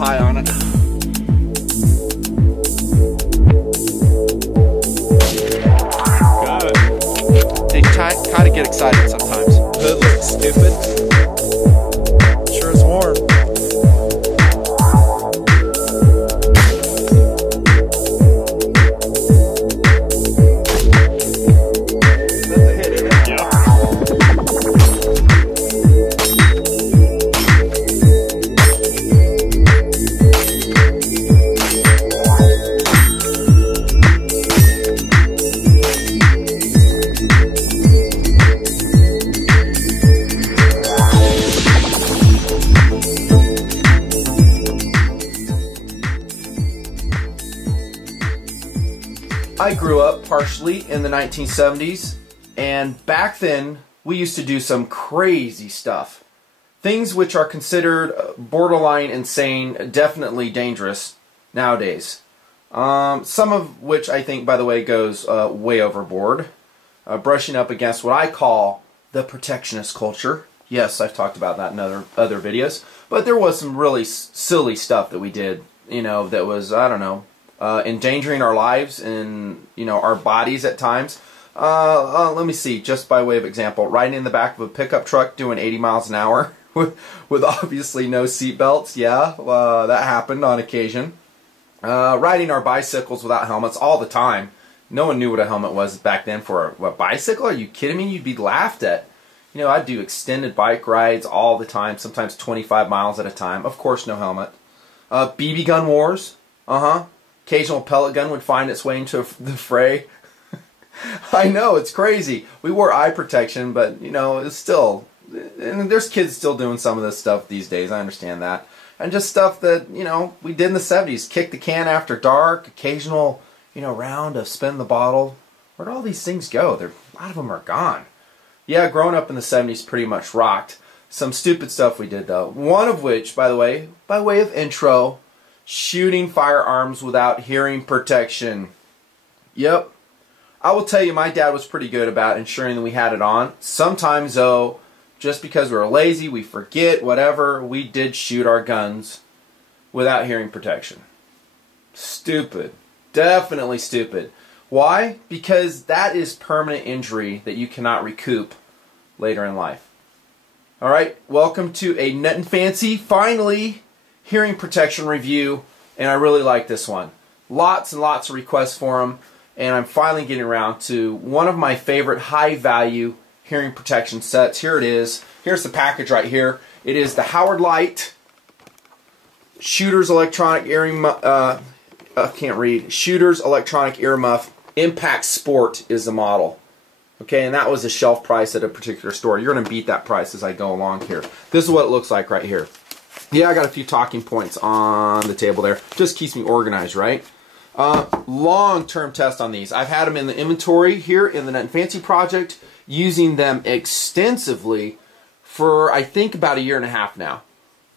high on it. Good. They kind of get excited sometimes. Hood looks stupid. Sure is warm. I grew up partially in the 1970s, and back then we used to do some crazy stuff. Things which are considered borderline insane, definitely dangerous nowadays. Some of which I think, by the way, goes way overboard. Brushing up against what I call the protectionist culture. Yes, I've talked about that in other videos. But there was some really silly stuff that we did, you know, that was, I don't know, endangering our lives and, you know, our bodies at times. Let me see, just by way of example, riding in the back of a pickup truck doing 80 miles an hour with obviously no seat belts. Yeah, that happened on occasion. Riding our bicycles without helmets all the time. No one knew what a helmet was back then for a bicycle. Are you kidding me? You'd be laughed at. You know, I'd do extended bike rides all the time, sometimes 25 miles at a time. Of course, no helmet. BB gun wars. Occasional pellet gun would find its way into the fray. I know, it's crazy. We wore eye protection, but, you know, it's still... And there's kids still doing some of this stuff these days, I understand that. And just stuff that, you know, we did in the 70s. Kick the can after dark, occasional, you know, round of spin the bottle. Where'd all these things go? A lot of them are gone. Yeah, growing up in the 70s pretty much rocked. Some stupid stuff we did, though. One of which, by the way, by way of intro... shooting firearms without hearing protection. Yep. I will tell you, my dad was pretty good about ensuring that we had it on. Sometimes, though, just because we were lazy, we forget, whatever, we did shoot our guns without hearing protection. Stupid. Definitely stupid. Why? Because that is permanent injury that you cannot recoup later in life. Alright, welcome to a Nuttin' Fancy, finally, hearing protection review, and I really like this one. Lots and lots of requests for them, and I'm finally getting around to one of my favorite high-value hearing protection sets. Here it is. Here's the package right here. It is the Howard Light Shooter's Electronic Earmuff. Shooter's Electronic Earmuff Impact Sport is the model. Okay, and that was the shelf price at a particular store. You're going to beat that price as I go along here. This is what it looks like right here. Yeah, I got a few talking points on the table there. Just keeps me organized, right? Long-term test on these. I've had them in the inventory here in the Nuttin' Fancy project, using them extensively for, I think, about a year and a half now.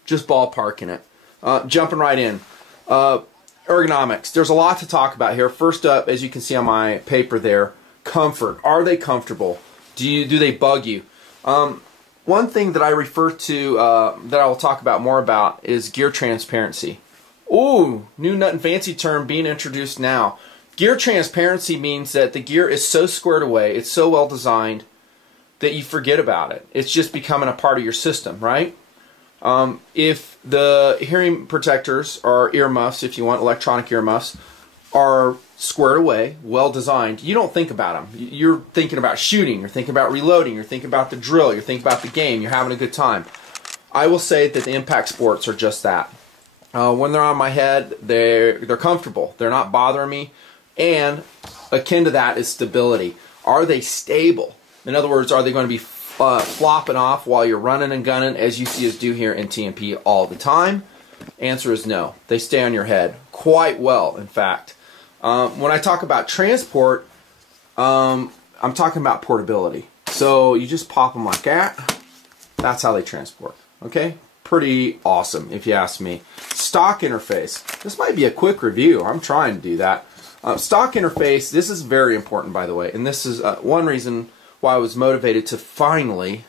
Just ballparking it. Jumping right in. Ergonomics. There's a lot to talk about here. First up, as you can see on my paper there, comfort. Are they comfortable? Do they bug you? One thing that I refer to, that I will talk about more about, is gear transparency. Ooh, new Nuttin' Fancy term being introduced now. Gear transparency means that the gear is so squared away, it's so well designed, that you forget about it. It's just becoming a part of your system, right? If the hearing protectors, or earmuffs, if you want, electronic earmuffs, are squared away, well designed, you don't think about them. You're thinking about shooting, you're thinking about reloading, you're thinking about the drill, you're thinking about the game, you're having a good time. I will say that the impact sports are just that. When they're on my head, they're comfortable. They're not bothering me. And akin to that is stability. Are they stable? In other words, are they going to be flopping off while you're running and gunning, as you see us do here in TMP all the time? Answer is no. They stay on your head quite well, in fact. When I talk about transport, I'm talking about portability. So you just pop them like that. That's how they transport. Okay? Pretty awesome, if you ask me. Stock interface. This might be a quick review. I'm trying to do that. Stock interface, this is very important, by the way. And this is one reason why I was motivated to finally,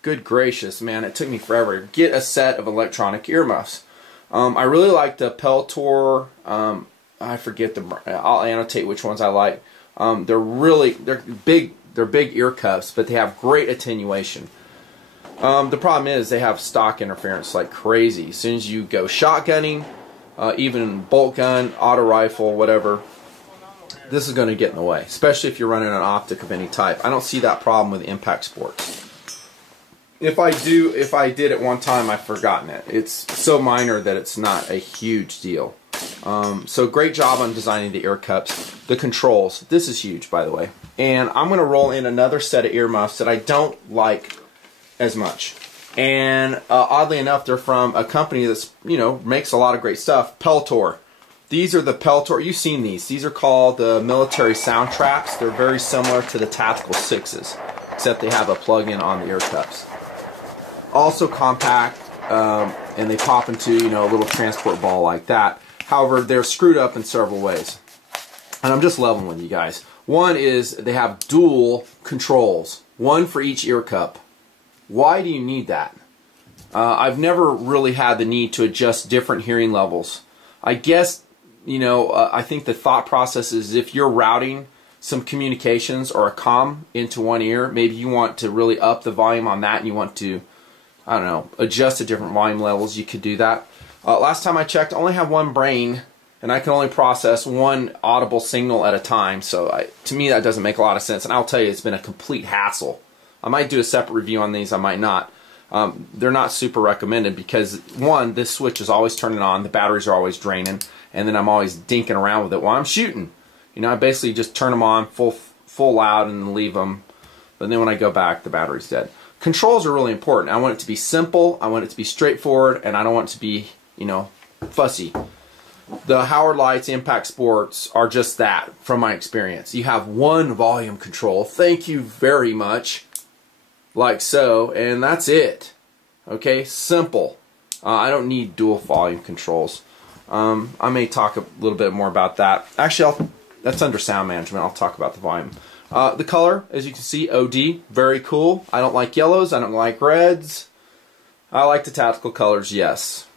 good gracious, man, it took me forever, get a set of electronic earmuffs. I really like the Peltor. I forget I'll annotate which ones I like. They're big. They're big ear cuffs, but they have great attenuation. The problem is they have stock interference like crazy. As soon as you go shotgunning, even bolt gun, auto rifle, whatever, this is going to get in the way, especially if you're running an optic of any type. I don't see that problem with impact sports. If I did at one time, I've forgotten it. It's so minor that it's not a huge deal. So great job on designing the ear cups. The controls, this is huge, by the way. And I'm going to roll in another set of earmuffs that I don't like as much. And oddly enough, they're from a company that's, makes a lot of great stuff, Peltor. These are the Peltor. You've seen these. These are called the military sound traps. They're very similar to the Tactical 6s, except they have a plug-in on the ear cups. Also compact, and they pop into, a little transport ball like that. However, they're screwed up in several ways. And I'm just leveling with you guys. One is they have dual controls, one for each ear cup. Why do you need that? I've never really had the need to adjust different hearing levels. I guess, I think the thought process is if you're routing some communications or a comm into one ear, maybe you want to really up the volume on that and you want to, I don't know, adjust to different volume levels, you could do that. Last time I checked, I only have one brain, and I can only process one audible signal at a time, so to me that doesn't make a lot of sense, and I'll tell you, it's been a complete hassle. I might do a separate review on these, I might not. They're not super recommended because, one, this switch is always turning on, the batteries are always draining, and then I'm always dinking around with it while I'm shooting. I basically just turn them on full loud and then leave them, but then when I go back, the battery's dead. Controls are really important. I want it to be simple, I want it to be straightforward, and I don't want it to be, fussy. The Howard Lights Impact Sports are just that, from my experience. You have one volume control, thank you very much, like so, and that's it. Okay, simple. I don't need dual volume controls. I may talk a little bit more about that. Actually, that's under sound management. I'll talk about the volume. The color, as you can see, OD, very cool. I don't like yellows, I don't like reds. I like the tactical colors, yes.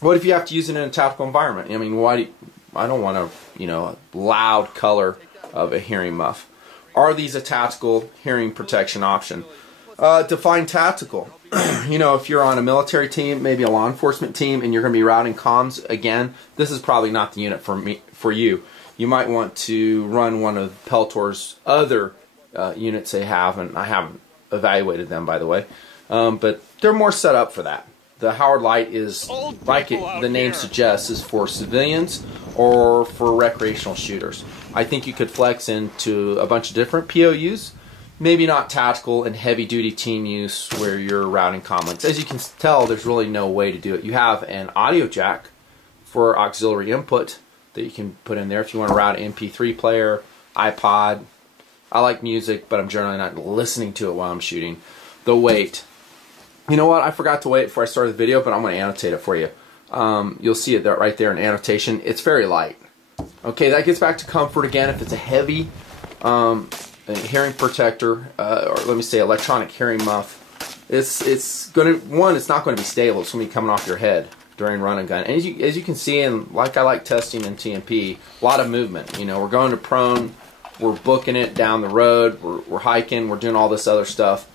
What if you have to use it in a tactical environment? I mean, I don't want a loud color of a hearing muff. Are these a tactical hearing protection option? Define tactical. If you're on a military team, maybe a law enforcement team, and you're going to be routing comms, again, this is probably not the unit for you. You might want to run one of Peltor's other units they have, and I haven't evaluated them, by the way. But they're more set up for that. The Howard Light is, like the name suggests, is for civilians or for recreational shooters. I think you could flex into a bunch of different POUs, maybe not tactical and heavy-duty team use where you're routing comlinks. As you can tell, there's really no way to do it. You have an audio jack for auxiliary input that you can put in there if you want to route an MP3 player, iPod. I like music, but I'm generally not listening to it while I'm shooting. The weight. You know what? I forgot to wait before I started the video, but I'm going to annotate it for you. You'll see it there, right there in annotation. It's very light. Okay, that gets back to comfort again. If it's a heavy hearing protector, or let me say electronic hearing muff, it's going to, one, it's not going to be stable. It's going to be coming off your head during run and gun. And as you can see, and like I like testing in TMP, a lot of movement. We're going to prone, we're booking it down the road, we're hiking, we're doing all this other stuff.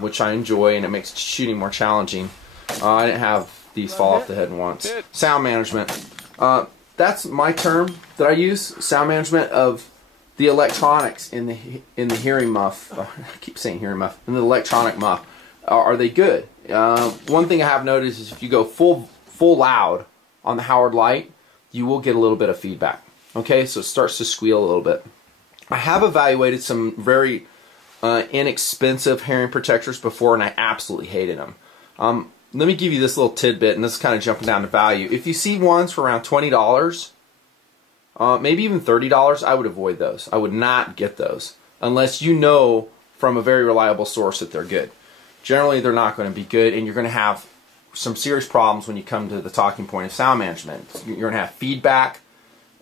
Which I enjoy, and it makes shooting more challenging. I didn't have these fall off the head once. Sound management. That's my term that I use. Sound management of the electronics in the hearing muff. I keep saying hearing muff. In the electronic muff. Are they good? One thing I have noticed is if you go full loud on the Howard Light, you will get a little bit of feedback. Okay, so it starts to squeal a little bit. I have evaluated some very inexpensive hearing protectors before, and I absolutely hated them. Let me give you this little tidbit, and this is kind of jumping down to value. If you see ones for around $20, maybe even $30, I would avoid those. I would not get those unless you know from a very reliable source that they're good. Generally, they're not going to be good, and you're going to have some serious problems when you come to the talking point of sound management. You're going to have feedback,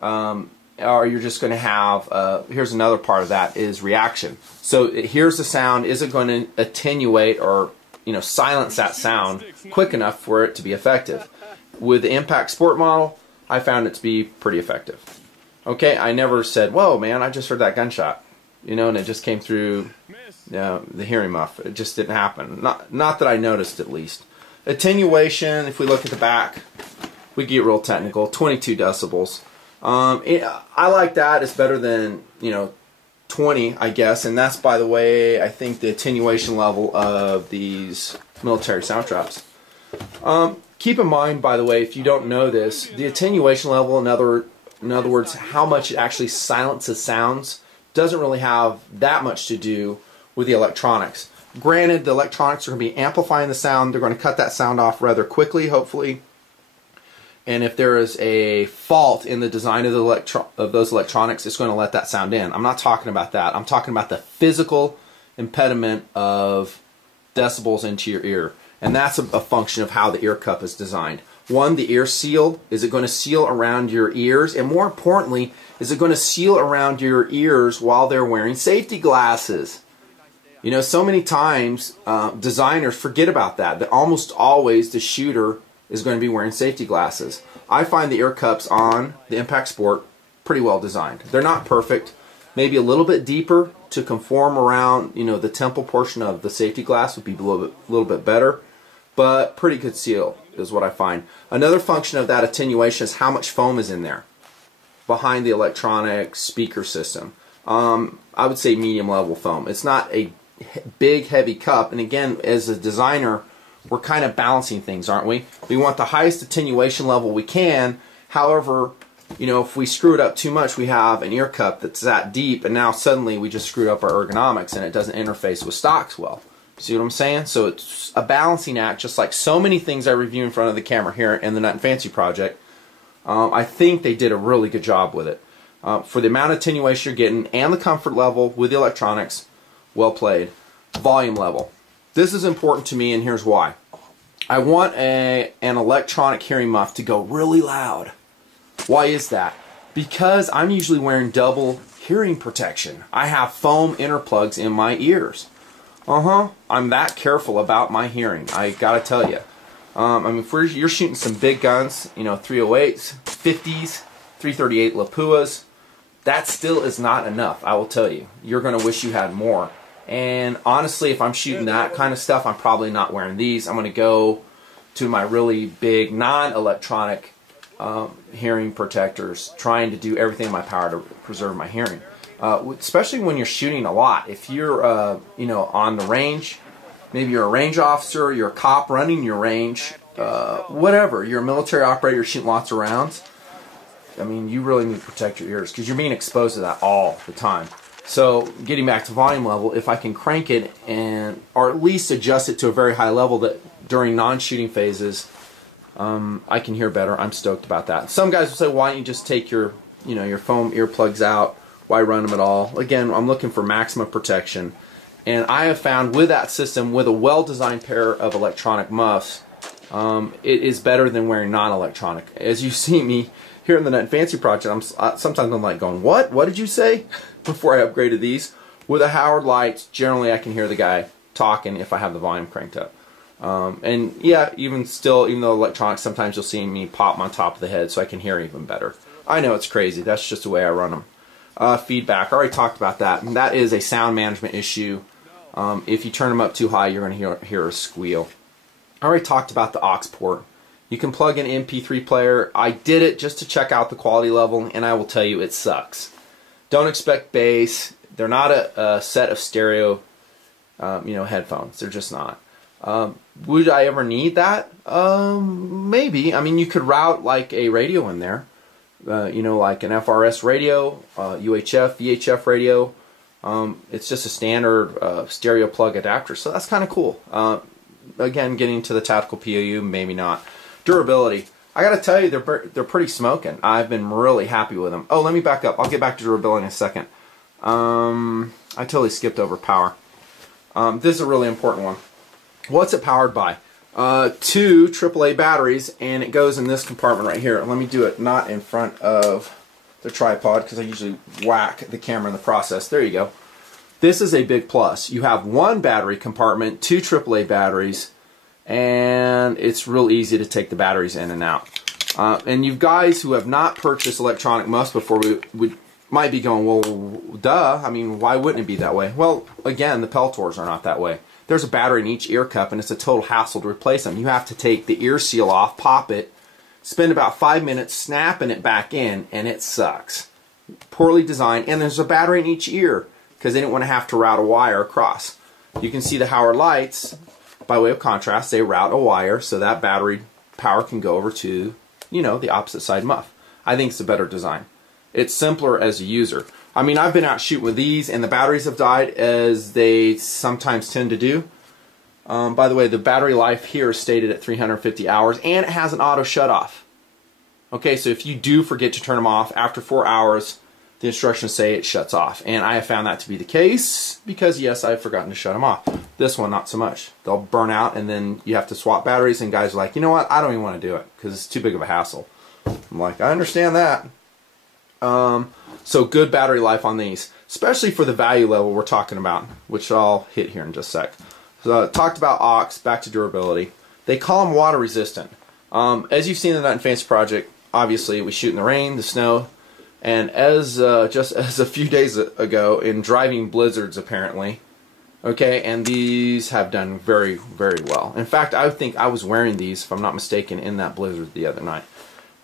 or you're just going to have, here's another part of that, is reaction. So here's the sound, is it going to attenuate or silence that sound quick enough for it to be effective? with the Impact Sport model, I found it to be pretty effective. Okay, I never said, whoa man, I just heard that gunshot, you know, and it just came through the hearing muff. It just didn't happen. Not that I noticed, at least. Attenuation, if we look at the back, we get real technical, 22 decibels. I like that. It's better than, you know, 20, I guess, and that's, by the way, I think the attenuation level of these military sound traps. Keep in mind, by the way, if you don't know this, the attenuation level, in other words, how much it actually silences sounds, doesn't really have that much to do with the electronics. Granted, the electronics are going to be amplifying the sound. They're going to cut that sound off rather quickly, hopefully. And if there is a fault in the design of those electronics, it's going to let that sound in. I'm not talking about that. I'm talking about the physical impediment of decibels into your ear. And that's a function of how the ear cup is designed. One, the ear seal. Is it going to seal around your ears? And more importantly, is it going to seal around your ears while they're wearing safety glasses? You know, so many times designers forget about that. That almost always the shooter is going to be wearing safety glasses. I find the ear cups on the Impact Sport pretty well designed. They're not perfect. Maybe a little bit deeper to conform around, you know, the temple portion of the safety glass would be a little bit better. But pretty good seal is what I find. Another function of that attenuation is how much foam is in there behind the electronic speaker system. I would say medium level foam. It's not a big heavy cup, and again, as a designer, we're kind of balancing things, aren't we? We want the highest attenuation level we can. However, you know, if we screw it up too much, we have an ear cup that's that deep, and now suddenly we just screwed up our ergonomics and it doesn't interface with stocks well. See what I'm saying? So it's a balancing act, just like so many things I review in front of the camera here in the Nut and Fancy project. I think they did a really good job with it. For the amount of attenuation you're getting and the comfort level with the electronics, well played. Volume level. This is important to me, and here's why. I want an electronic hearing muff to go really loud. Why is that? Because I'm usually wearing double hearing protection. I have foam inner plugs in my ears. I'm that careful about my hearing, I gotta tell you. I mean, if you're shooting some big guns, you know, 308s, 50s, 338 Lapuas, that still is not enough, I will tell you. You're gonna wish you had more. And honestly, if I'm shooting that kind of stuff, I'm probably not wearing these. I'm going to go to my really big non-electronic hearing protectors, trying to do everything in my power to preserve my hearing. Especially when you're shooting a lot. If you're, you know, on the range, maybe you're a range officer, you're a cop running your range, whatever. You're a military operator, you're shooting lots of rounds. I mean, you really need to protect your ears because you're being exposed to that all the time. So getting back to volume level, if I can crank it or at least adjust it to a very high level that during non-shooting phases, I can hear better. I'm stoked about that. Some guys will say, why don't you just take your foam earplugs out? Why run them at all? Again, I'm looking for maximum protection. And I have found with that system, with a well-designed pair of electronic muffs, it is better than wearing non-electronic. As you see me here in the Nut and Fancy project, sometimes I'm like going, what? What did you say? Before I upgraded these. With the Howard lights, generally I can hear the guy talking if I have the volume cranked up. And yeah, even though electronics, sometimes you'll see me pop them on top of the head so I can hear even better. I know it's crazy. That's just the way I run them. Feedback, I already talked about that. And that is a sound management issue. If you turn them up too high, you're going to hear a squeal. I already talked about the aux port. You can plug in an MP3 player. I did it just to check out the quality level, and I will tell you it sucks. Don't expect bass. They're not a set of stereo, headphones. They're just not. Would I ever need that? Maybe. I mean, you could route like a radio in there. Like an FRS radio, UHF, VHF radio. It's just a standard stereo plug adapter, so that's kind of cool. Again, getting to the tactical POU, maybe not. Durability. I gotta tell you, they're pretty smoking. I've been really happy with them. Oh, let me back up. I'll get back to durability in a second. I totally skipped over power. This is a really important one. What's it powered by? 2 AAA batteries, and it goes in this compartment right here. Let me do it not in front of the tripod because I usually whack the camera in the process. There you go. This is a big plus. You have 1 battery compartment, 2 AAA batteries, and it's real easy to take the batteries in and out. And you guys who have not purchased electronic muffs before would might be going, well, duh, I mean, why wouldn't it be that way? Well, again, the Peltors are not that way. There's a battery in each ear cup, and it's a total hassle to replace them. You have to take the ear seal off, pop it, spend about 5 minutes snapping it back in, and it sucks. Poorly designed, and there's a battery in each ear because they didn't want to have to route a wire across. You can see the Howard lights, by way of contrast, they route a wire so that battery power can go over to, you know, the opposite side muff. I think it's a better design. It's simpler as a user. I mean, I've been out shooting with these and the batteries have died, as they sometimes tend to do. By the way, the battery life here is stated at 350 hours, and it has an auto shut off. Okay, so if you do forget to turn them off after 4 hours, the instructions say it shuts off. And I have found that to be the case because, yes, I've forgotten to shut them off. This one, not so much. They'll burn out and then you have to swap batteries, and guys are like, you know what, I don't even want to do it because it's too big of a hassle. I'm like, I understand that. So good battery life on these, especially for the value level we're talking about, which I'll hit here in just a sec. So talked about aux, back to durability. They call them water resistant. As you've seen in the Nut and Fancy project, obviously we shoot in the rain, the snow, and as just as a few days ago in driving blizzards apparently, okay, and these have done very, very well. In fact, I think I was wearing these, if I'm not mistaken, in that blizzard the other night.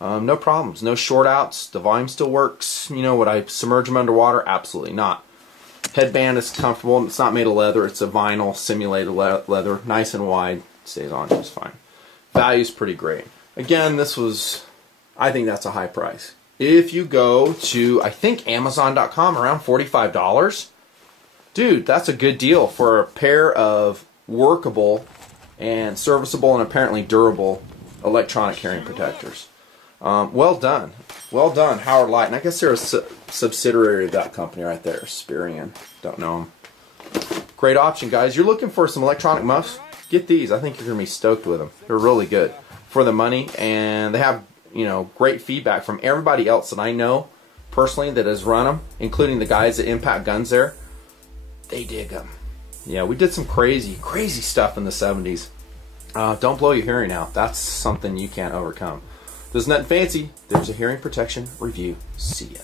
No problems, no short outs, the volume still works. You know, would I submerge them underwater? Absolutely not. Headband is comfortable, it's not made of leather, it's a vinyl simulated leather, nice and wide, stays on just fine. Value's pretty great. Again, this was, I think that's a high price. If you go to, I think, Amazon.com, around $45, dude, that's a good deal for a pair of workable and serviceable and apparently durable electronic hearing protectors. Well done. Well done, Howard Light. And I guess they're a subsidiary of that company right there, Spirian. Don't know them. Great option, guys. You're looking for some electronic muffs? Get these. I think you're going to be stoked with them. They're really good for the money, and they have, you know, great feedback from everybody else that I know personally that has run them, including the guys at Impact Guns there. They dig them. Yeah, we did some crazy, crazy stuff in the 70s. Don't blow your hearing out. That's something you can't overcome. This is Nut and Fancy. There's a hearing protection review. See ya.